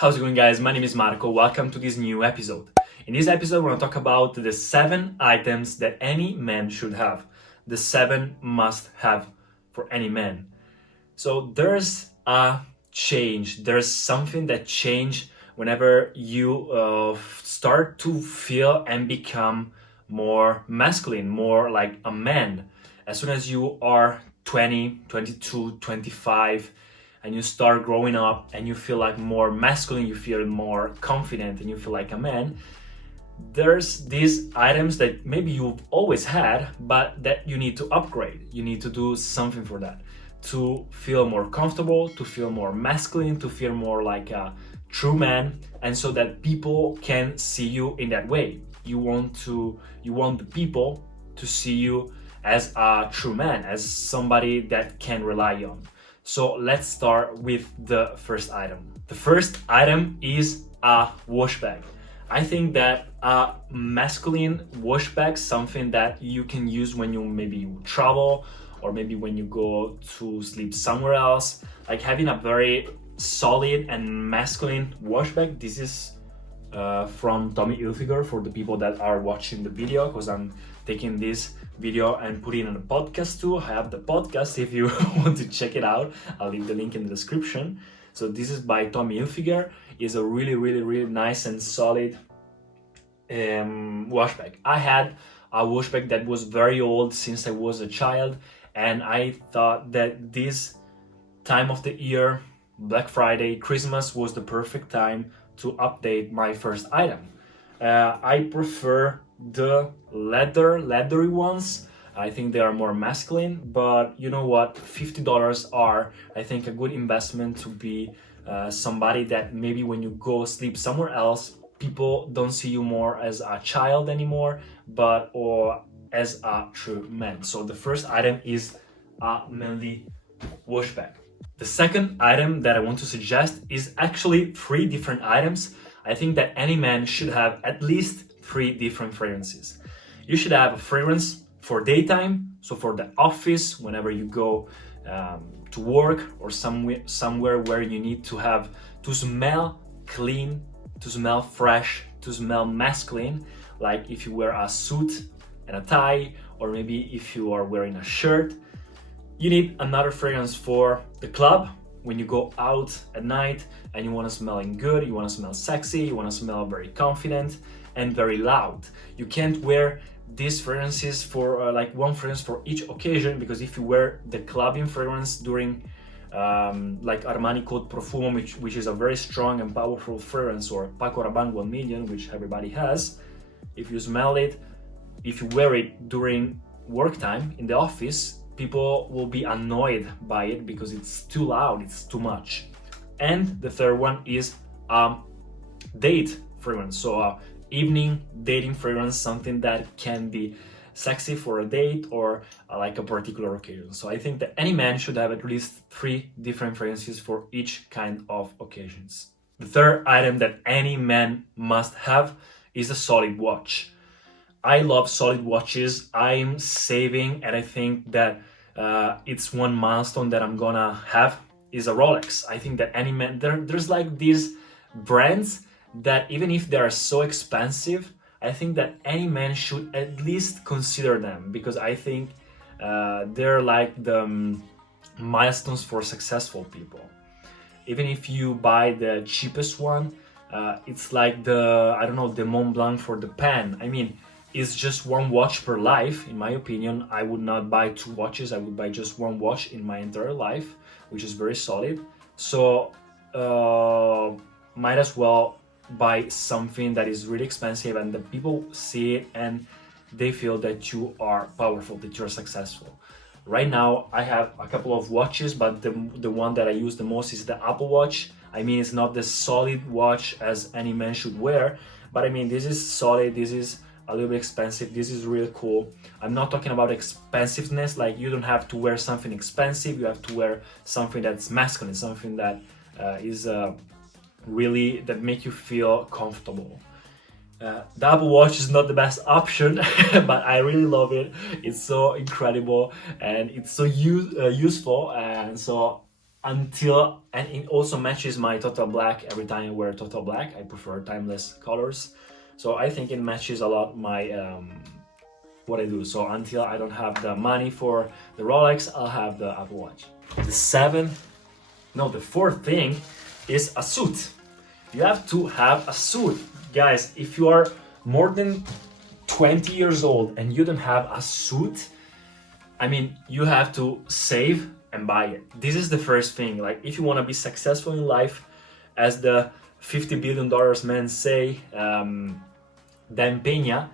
How's it going, guys? My name is Marco. Welcome to this new episode. In this episode, we're going to talk about the 7 items that any man should have. The 7 must have for any man. So there's a change. There's something that change whenever you start to feel and become more masculine, more like a man. As soon as you are 20, 22, 25, and you start growing up and you feel like more masculine, you feel more confident and you feel like a man, there's these items that maybe you've always had, but that you need to upgrade. You need to do something for that to feel more comfortable, to feel more masculine, to feel more like a true man, and so that people can see you in that way. You want the people to see you as a true man, as somebody that can rely on. So let's start with the first item. The first item is a wash bag. I think that a masculine wash bag, something that you can use when you maybe travel or maybe when you go to sleep somewhere else, like having a very solid and masculine wash bag. This is from Tommy Hilfiger for the people that are watching the video, because I'm taking this video and putting it on the podcast too. I have the podcast if you want to check it out. I'll leave the link in the description. So this is by Tommy Hilfiger. It's a really nice and solid wash bag. I had a wash bag that was very old since I was a child, and I thought that this time of the year, Black Friday, Christmas, was the perfect time to update my first item. I prefer the leathery ones. I think they are more masculine, but you know what, $50 are, I think, a good investment to be somebody that maybe when you go sleep somewhere else, people don't see you more as a child anymore, but or as a true man. So the first item is a manly wash bag. The second item that I want to suggest is actually 3 different items. I think that any man should have at least 3 different fragrances. You should have a fragrance for daytime, so for the office, whenever you go to work or somewhere where you need to smell clean, to smell fresh, to smell masculine, like if you wear a suit and a tie, or maybe if you are wearing a shirt. You need another fragrance for the club, when you go out at night and you want to smell good, you want to smell sexy, you want to smell very confident and very loud. You can't wear these fragrances for like one fragrance for each occasion, because if you wear the clubbing fragrance during like Armani Code Profumo, which is a very strong and powerful fragrance, or Paco Rabanne 1 million, which everybody has, if you smell it, if you wear it during work time in the office, people will be annoyed by it because it's too loud, it's too much. And the third one is date fragrance, so evening dating fragrance, something that can be sexy for a date or like a particular occasion. So I think that any man should have at least 3 different fragrances for each kind of occasions. The third item that any man must have is a solid watch. I love solid watches. I'm saving, and I think that it's one milestone that I'm gonna have is a Rolex. I think that any man, there's like these brands that even if they are so expensive, I think that any man should at least consider them, because I think they're like the milestones for successful people. Even if you buy the cheapest one, it's like the Mont Blanc for the pen. I mean, it's just one watch per life. In my opinion, I would not buy 2 watches. I would buy just one watch in my entire life, which is very solid. So might as well buy something that is really expensive and the people see it and they feel that you are powerful, that you're successful. Right now, I have a couple of watches, but the one that I use the most is the Apple Watch. I mean, it's not the solid watch as any man should wear, but I mean, this is solid, this is a little bit expensive, this is really cool. I'm not talking about expensiveness, like you don't have to wear something expensive, you have to wear something that's masculine, something that is really, that make you feel comfortable. The Apple Watch is not the best option, but I really love it. It's so incredible and it's so useful, and so until, and it also matches my total black. Every time I wear total black, I prefer timeless colors, so I think it matches a lot my what I do. So until I don't have the money for the Rolex, I'll have the Apple Watch. The fourth thing is a suit. You have to have a suit. Guys, if you are more than 20 years old and you don't have a suit, I mean, you have to save and buy it. This is the first thing. Like, if you want to be successful in life, as the $50 billion men say, Dan Peña,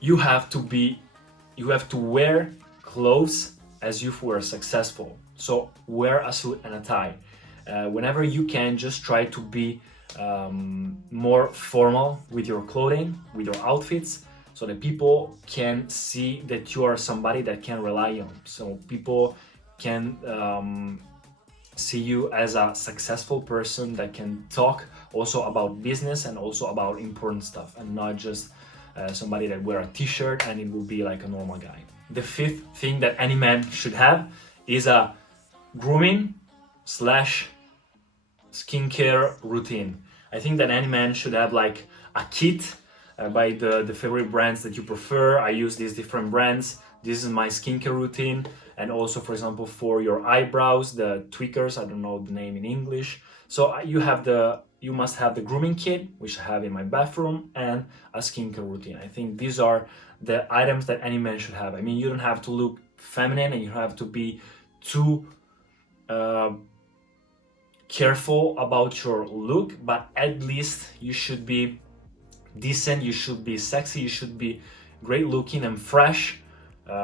you have to wear clothes as if you were successful. So wear a suit and a tie. Whenever you can, just try to be more formal with your clothing, with your outfits, so that people can see that you are somebody that can rely on. So people can see you as a successful person that can talk also about business and also about important stuff, and not just somebody that wear a t-shirt and it will be like a normal guy. The fifth thing that any man should have is a grooming slash skincare routine. I think that any man should have like a kit by the favorite brands that you prefer. I use these different brands. This is my skincare routine. And also, for example, for your eyebrows, the tweakers, I don't know the name in English. So you must have the grooming kit, which I have in my bathroom, and a skincare routine. I think these are the items that any man should have. I mean, you don't have to look feminine and you don't have to be too careful about your look, but at least you should be decent, you should be sexy, you should be great looking and fresh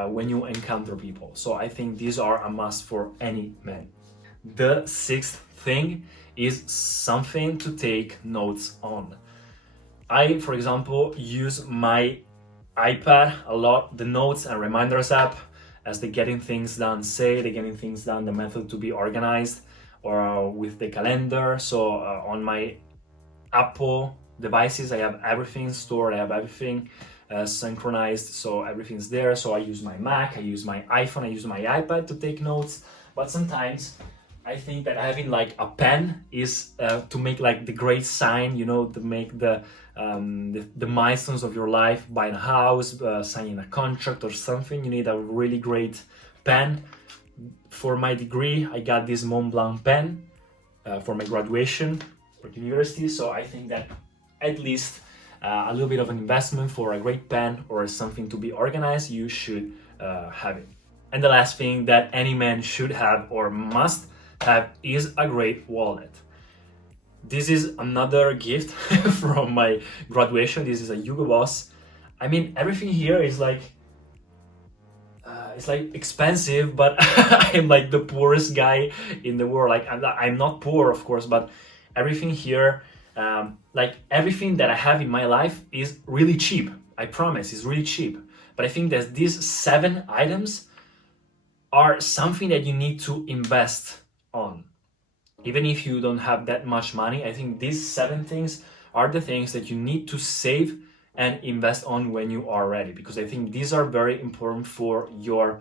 when you encounter people. So I think these are a must for any man. The sixth thing is something to take notes on. I, for example, use my iPad a lot, the notes and reminders app, as the Getting Things Done the Getting Things Done, the method to be organized, or with the calendar. So on my Apple devices, I have everything stored, I have everything synchronized, so everything's there. So I use my Mac, I use my iPhone, I use my iPad to take notes. But sometimes I think that having like a pen is to make like the great sign, to make the milestones of your life, buying a house, signing a contract or something. You need a really great pen. For my degree, I got this Mont Blanc pen for my graduation for university. So I think that at least a little bit of an investment for a great pen or something to be organized, you should have it. And the last thing that any man should have or must have is a great wallet. This is another gift from my graduation. This is a Hugo Boss. I mean, everything here is like it's like expensive, but I'm like the poorest guy in the world. Like I'm not poor, of course, but everything here, like everything that I have in my life is really cheap. I promise, it's really cheap. But I think that these 7 items are something that you need to invest on. Even if you don't have that much money, I think these 7 things are the things that you need to save and invest on when you are ready, because I think these are very important for your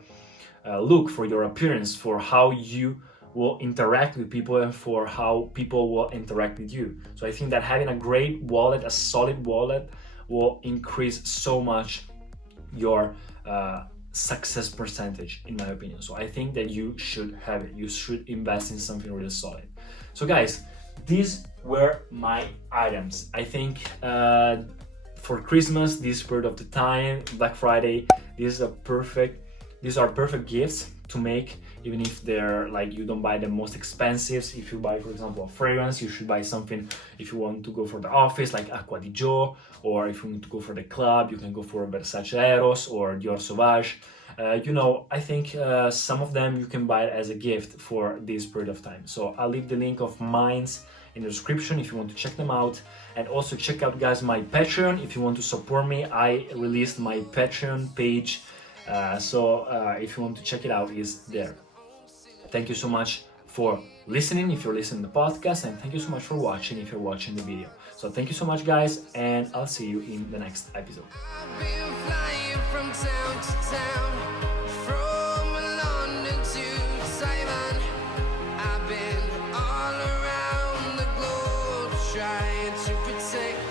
look, for your appearance, for how you will interact with people and for how people will interact with you. So I think that having a great wallet, a solid wallet, will increase so much your success percentage, in my opinion. So I think that you should have it. You should invest in something really solid. So guys, these were my items. I think for Christmas, this period of the time, Black Friday, these are perfect gifts to make, even if they're like, you don't buy the most expensive. If you buy, for example, a fragrance, you should buy something if you want to go for the office, like Acqua di Gio, or if you want to go for the club, you can go for Versace Eros or Dior Sauvage. I think some of them you can buy as a gift for this period of time. So I'll leave the link of mine's in the description if you want to check them out. And also check out, guys, my Patreon if you want to support me. I released my Patreon page, so if you want to check it out, it's there. Thank you so much for listening if you're listening to the podcast, and thank you so much for watching if you're watching the video. So thank you so much, guys, and I'll see you in the next episode. I've been flying from town to town, from London to Taiwan. I've been to protect.